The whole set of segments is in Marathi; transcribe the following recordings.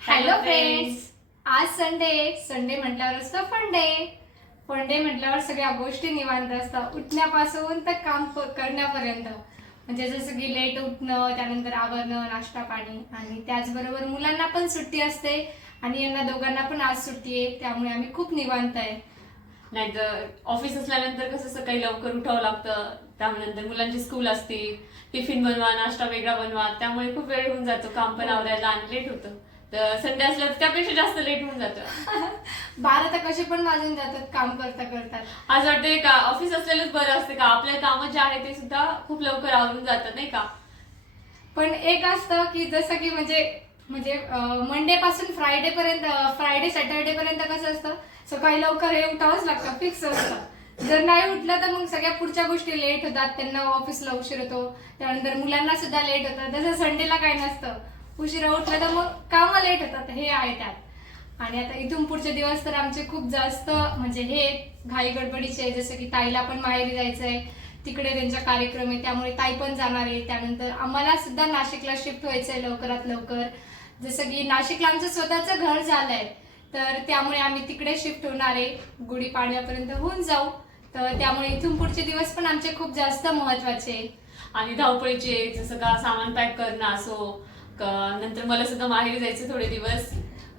हॅलो फ्रेंड्स आज संडे संडे म्हटल्यावर असतं फन डे फन डे म्हटल्यावर सगळ्या गोष्टी निवांत असतात. उठण्यापासून तर काम करण्यापर्यंत. म्हणजे जसं की लेट उठणं त्यानंतर आवरणं नाश्ता पाणी आणि त्याचबरोबर मुलांना पण सुट्टी असते आणि यांना दोघांना पण आज सुट्टी आहे त्यामुळे आम्ही खूप निवांत आहे. नाहीतर ऑफिस असल्यानंतर कसं सकाळी लवकर उठावं लागतं त्यानंतर मुलांची स्कूल असते टिफिन बनवा नाश्ता वेगळा बनवा त्यामुळे खूप वेळ होऊन जातो काम पण हो. आवरायला आणि लेट होतं. तर संडे असलं तर त्यापेक्षा जास्त लेट होऊन जातं. बारा तर कसे पण वाजून जातात काम करता करता. आज वाटतंय का ऑफिस असलेलंच बरं असतं का? आपले कामं जे आहे ते सुद्धा खूप लवकर आवरून जातात नाही का? पण एक असतं की जसं की म्हणजे म्हणजे मंडे पासून फ्रायडे पर्यंत फ्रायडे सॅटर्डे पर्यंत कसं असतं सकाळी लवकर हे उठावंच लागतं फिक्स असतं. जर नाही उठलं तर मग सगळ्या पुढच्या गोष्टी लेट होतात त्यांना ऑफिसला उशीर होतो त्यानंतर मुलांना सुद्धा लेट होतं. तसं संडेला काही नसतं. उशिरा उठलं तर मग कामं लेट होतात हे आहे त्यात. आणि आता इथून पुढचे दिवस तर आमचे खूप जास्त म्हणजे हे घाई गडबडीचे आहे जसं की ताईला पण माहेरी आहे तिकडे त्यांचा कार्यक्रम आहे त्यामुळे ताई पण जाणार आहे. त्यानंतर आम्हाला सुद्धा नाशिकला शिफ्ट व्हायचंय लवकरात लवकर. जसं की नाशिकला आमचं स्वतःचं घर झालंय तर त्यामुळे आम्ही तिकडे शिफ्ट होणार आहे. गुढीपाडव्यापर्यंत होऊन जाऊ. तर त्यामुळे इथून पुढचे दिवस पण आमचे खूप जास्त महत्त्वाचे आणि धावपळीचे जसं का सामान पॅक करणं असो नंतर मला सुद्धा माहेरी जायचं थोडे दिवस.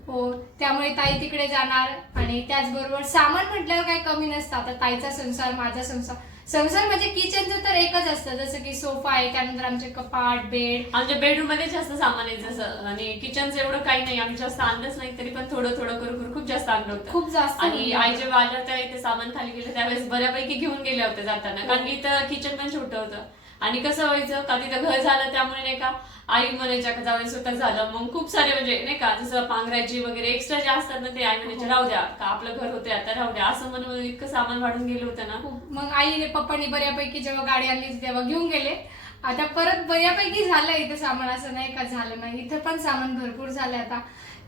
हो त्यामुळे ताई तिकडे जाणार आणि त्याचबरोबर सामान म्हटल्यावर काही कमी नसतं. आता ताईचा संसार माझा संसार. संसार म्हणजे किचनचं तर एकच असतं. जसं की सोफा आहे त्यानंतर आमचे कपाट बेड आमच्या बेडरूममध्ये जास्त सामान आहे जसं. आणि किचनचं एवढं काही नाही. आम्ही जास्त आणलंच नाही तरी पण थोडं थोडं करून करून खूप जास्त आणलं होतं. खूप जास्त आणि. आई जेव्हा आल्या होत्या इथे सामान खाली गेलं. त्यावेळेस बऱ्यापैकी घेऊन गेल्या होत्या जाताना. कारण की इथं किचन पण छोटं होतं. आणि कसं व्हायचं? का तिथं घर झालं त्यामुळे नाही का आई म्हणायच्या का जाऊ स्वतः झालं. मग खूप सारे म्हणजे नाही का जसं पांघरायची वगैरे एक्स्ट्रा जे असतात ना ते आई म्हणायचे राहू द्या. का आपलं घर होते आता राहू द्या. असं म्हणून इतकं सामान वाढून गेलं होतं ना. मग आई पप्पानी बऱ्यापैकी जेव्हा गाडी आणली होती तेव्हा घेऊन गेले. आता परत बऱ्यापैकी झालं इथं सामान. असं नाही का झालं नाही. इथं पण सामान भरपूर झालं आता.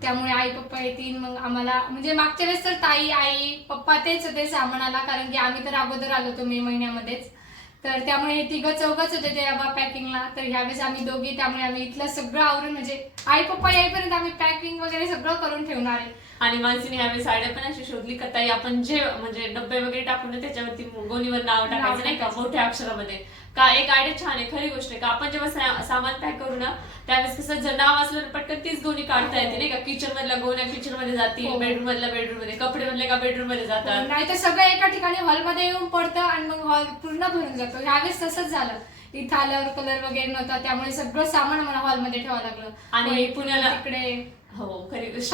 त्यामुळे आई पप्पा येतील. मग आम्हाला म्हणजे मागच्या वेळेस तर ताई आई पप्पा तेच होते सामानाला. कारण की आम्ही तर अगोदर आलो होतो मे महिन्यामध्येच. तर त्यामुळे हे तिघं चौघच होते तेव्हा पॅकिंगला तर ह्यावेळेस आम्ही दोघी त्यामुळे आम्ही इथलं सगळं आवरून म्हणजे आई पप्पा येईपर्यंत आम्ही पॅकिंग वगैरे सगळं करून ठेवणार आहे. आणि मानसीने ह्यावेळेस साड्या पण अशी शोधली का ताई आपण जे म्हणजे डब्बे वगैरे टाकून ना त्याच्यावरती गोणीवर नाव टाकायचं नाही का? मोठ्या अक्षरामध्ये. का? एक आयडिया छान आहे खरी गोष्ट आहे का? आपण जेव्हा सामान पॅक करू ना त्यावेळेस कसं जर नाव असलं पटकन तीच गोणी काढता येते नाही का? किचन मधल्या गोण्या किचनमध्ये जातील हो. बेडरूम मधल्या बेडरूममध्ये कपडे मधले का बेडरूममध्ये जातात? नाही तर सगळं एका ठिकाणी हॉलमध्ये येऊन पडतं आणि मग हॉल पूर्ण भरून जातो. ह्यावेळेस तसंच झालं. इथं आल्यावर कलर वगैरे नव्हता त्यामुळे सगळं सामान मला हॉलमध्ये ठेवावं लागलं. आणि पुण्याला- तिकडे हो खरी गोष्ट.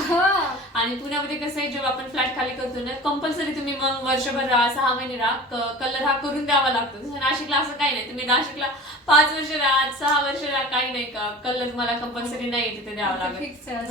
आणि पुण्यामध्ये कसं आहे जेव्हा आपण फ्लॅट खाली करतो ना कंपल्सरी तुम्ही मग वर्षभर राहा सहा महिने राहा कलर हा करून द्यावा लागतो. तसं नाशिकला असं काही नाही. तुम्ही नाशिकला पाच वर्ष राहा सहा वर्ष राहा काही नाही का? कलर मला कंपल्सरी नाही तिथे द्यावा लागेल.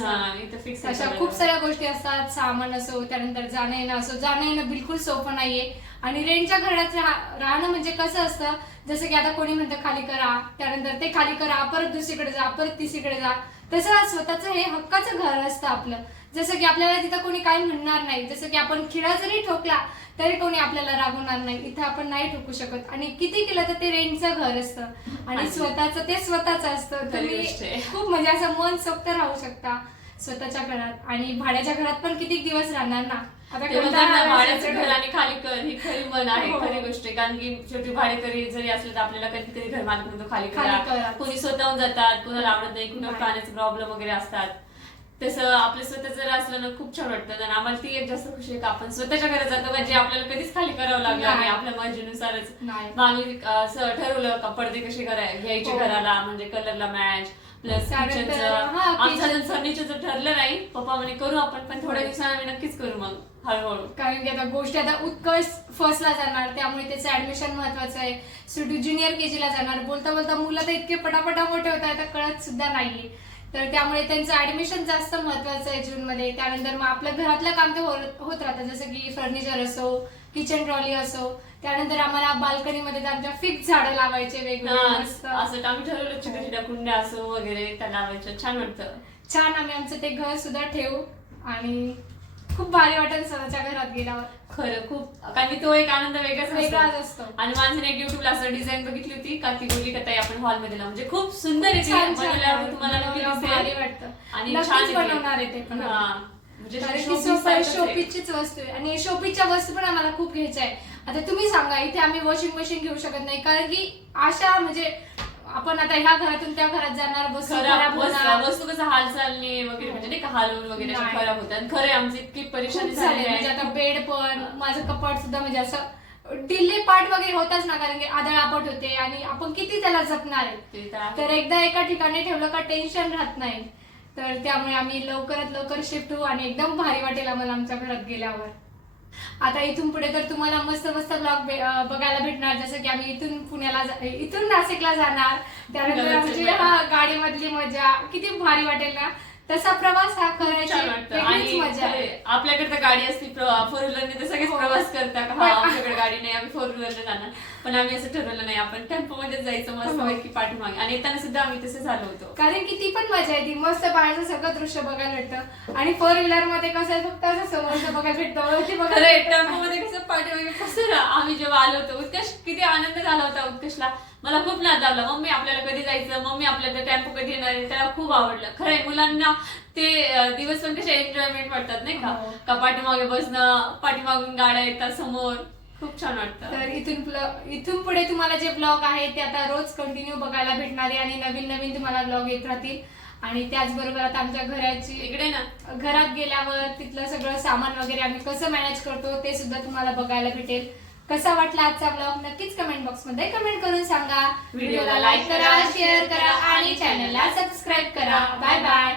हा फिक्स अशा खूप साऱ्या गोष्टी असतात. सामान असो त्यानंतर जाणं येणं असो. जाणं येणं बिलकुल सोपं नाहीये. आणि रेंटच्या घरात राह- राहणं म्हणजे कसं असतं? जसं की आता कोणी म्हणतं खाली करा. त्यानंतर ते खाली करा परत दुसरीकडे जा परत तिसरीकडे जा. तसं स्वतःचं हे हक्काचं घर असतं आपलं. जसं की आपल्याला तिथं कोणी काही म्हणणार नाही. जसं की आपण खिळा जरी ठोकला तरी कोणी आपल्याला रागवणार नाही. इथं आपण नाही ठोकू शकत. आणि किती केलं तर ते रेंटचं घर असतं. आणि स्वतःचं ते स्वतःचं असतं. तुम्ही. खूप म्हणजे असं मन सोक्त राहू शकता स्वतःच्या घरात. आणि भाड्याच्या घरात पण किती दिवस राहणार ना? आता ते म्हणतात कंटाळा ना, आलाय भाड्याचं सगळं. घर आणि खाली कर ही खरी मन आहे हो. खरी गोष्ट आहे कारण की शेवटी भाडेकरी जरी असले तर आपल्याला कधी कधी घर मालक म्हणतो खाली खाली करा करा. कोणी स्वतःहून जातात कोणाला आवडत नाही कुणाला नाही. पाण्याचे प्रॉब्लेम वगैरे असतात तसं आपलं स्वतः जर असलं ना खूप छान वाटतं आणि आम्हाला ती एक जास्त खुशी आहे का आपण स्वतःच्या घरात जातो म्हणजे आपल्याला कधीच खाली करावं लागलं नाही. नाही आपल्या मर्जीनुसारच नाही मग आम्ही अं, असं ठरवलं का पडदे कसे कराय घ्यायचे हो. घराला म्हणजे कलरला मॅच प्लस त्यानंतर, किचनचं हा, आमचं kitchen- फर्निचरचं ठरलं नाही. पप्पा म्हणे करू आपण पण थोड्या दिवसांनी आम्ही नक्कीच करू मग हळूहळू. कारण की आता गोष्टी आता उत्कर्ष फर्स्टला जाणार त्यामुळे त्याचं ऍडमिशन महत्वाचं आहे. सुटू ज्युनियर के ला जाणार. बोलता बोलता मुलं तर इतके पटापटा मोठे होत आहेत कळत सुद्धा नाहीये. तर त्यामुळे त्यांचं ऍडमिशन जास्त महत्वाचं आहे जून मध्ये. त्यानंतर मग आपलं घरातलं काम ते होत होत राहतं. जसं की फर्निचर असो किचन ट्रॉली असो. त्यानंतर आम्हाला बाल्कनीमध्ये आमच्या फिक्स झाडं लावायचे वेगवेगळे मस्त. असं आम्ही ठरवलं छोट्या कुंड्या असो वगैरे त्या लावायच्या. छान वाटतं. छान आम्ही आमचं ते घर सुद्धा ठेवू आणि खूप भारी वाटेल स्वतःच्या घरात गेल्यावर. खरं खूप. कारण की तो एक आनंद वेगळाच वेगळाच असतो. असतो आणि माझ्याने एक युट्यूबला असं डिझाईन बघितली होती का ती बोलली का ताई आपण हॉलमध्ये लावू. म्हणजे खूप सुंदर आहे ती. छान छान. बनवल्यावर तुम्हाला नक्की बनवल्यावर दिसेल. भारी वाटतं. आणि नक्कीच छान. बनवणार आहे ते पण हा. म्हणजे कारण की showpiece सोपा सारखंच आहे. शोपीसचीच वस्तू आहे. आणि शोपीसच्या वस्तू पण आम्हाला खूप घ्यायच्या आहे आता तुम्ही सांगा इथे आम्ही वॉशिंग मशीन घेऊ शकत नाही. कारण की अशा म्हणजे आपण आता ह्या घरातून त्या घरात जाणार वस्तू खराब खराब वस्तू होणार. वस्तू कसं हालचालने वगैरे म्हणजे नाही का हालवून वगैरे अशा नाही. खराब होतात. खरे आमची इतकी खूप परेशानी झाले. झाली म्हणजे आता बेड पण माझं कपाट सुद्धा म्हणजे असं डिल्ले पार्ट वगैरे होताच ना कारण की आदळापट होते आणि आपण किती त्याला जपणार आहे. ते तर आहे. तर एकदा एका ठिकाणी ठेवलं का टेन्शन राहत नाही. तर त्यामुळे आम्ही लवकरात लवकर शिफ्ट होऊ आणि एकदम भारी वाटेल आम्हाला आमच्या घरात गेल्यावर. आता इथून पुढे तर तुम्हाला मस्त मस्त ब्लॉग बघायला भेटणार. जसं की आम्ही इथून पुण्याला इथून नाशिकला जाणार. त्यानंतर आमची गाडीमधली मजा. किती भारी वाटेल ना? तसा प्रवास हा करायची मजा आहे. आपल्याकडे तर गाडी असती फोर व्हीलरने तर सगळेच हो. प्रवास करतात. पण- हा आमच्याकडे गाडी नाही आम्ही फोर व्हीलरने जाणार. पण आम्ही असं ठरवलं नाही आपण टेम्पो मध्ये जायचं मस्त हो. पैकी पाठीमागे. आणि येताना सुद्धा आम्ही तसे झालो होतो. कारण की ती पण मजा येते मस्त बाहेरचं सगळं दृश्य बघायला भेटतं. आणि फोर व्हीलरमध्ये कसं आहे फक्त असं समोरचं बघायला भेटतं टेम्पो. मध्ये कसं पाठीमागे कसं आम्ही जेव्हा आलो होतो उत्कर्ष किती आनंद झाला होता उत्कर्षला. मला खूप नाद लावला मम्मी आपल्याला कधी जायचं? मम्मी आपल्याला टेम्पो कधी येणार आहे? त्याला खूप आवडलं. खरं आहे मुलांना ते दिवस पण कसे एन्जॉयमेंट वाटतात नाही का? हो. का पाठीमागे बसणं पाठीमागून गाड्या येतात समोर. खूप छान वाटतं. तर इथून प्ल- इथून पुढे तुम्हाला जे ब्लॉग आहे ते आता रोज कंटिन्यू बघायला भेटणार आहे आणि नवीन नवीन तुम्हाला ब्लॉग येत राहतील. आणि त्याचबरोबर आता आमच्या घराची इकडे ना. घरात गेल्यावर तिथलं सगळं सामान वगैरे आम्ही कसं मॅनेज करतो ते सुद्धा तुम्हाला बघायला भेटेल. कसा वाटला आजचा ब्लॉग नक्कीच कमेंट बॉक्समध्ये कमेंट करून सांगा. व्हिडिओला लाईक करा शेअर करा आणि चॅनलला सबस्क्राईब करा. Bye bye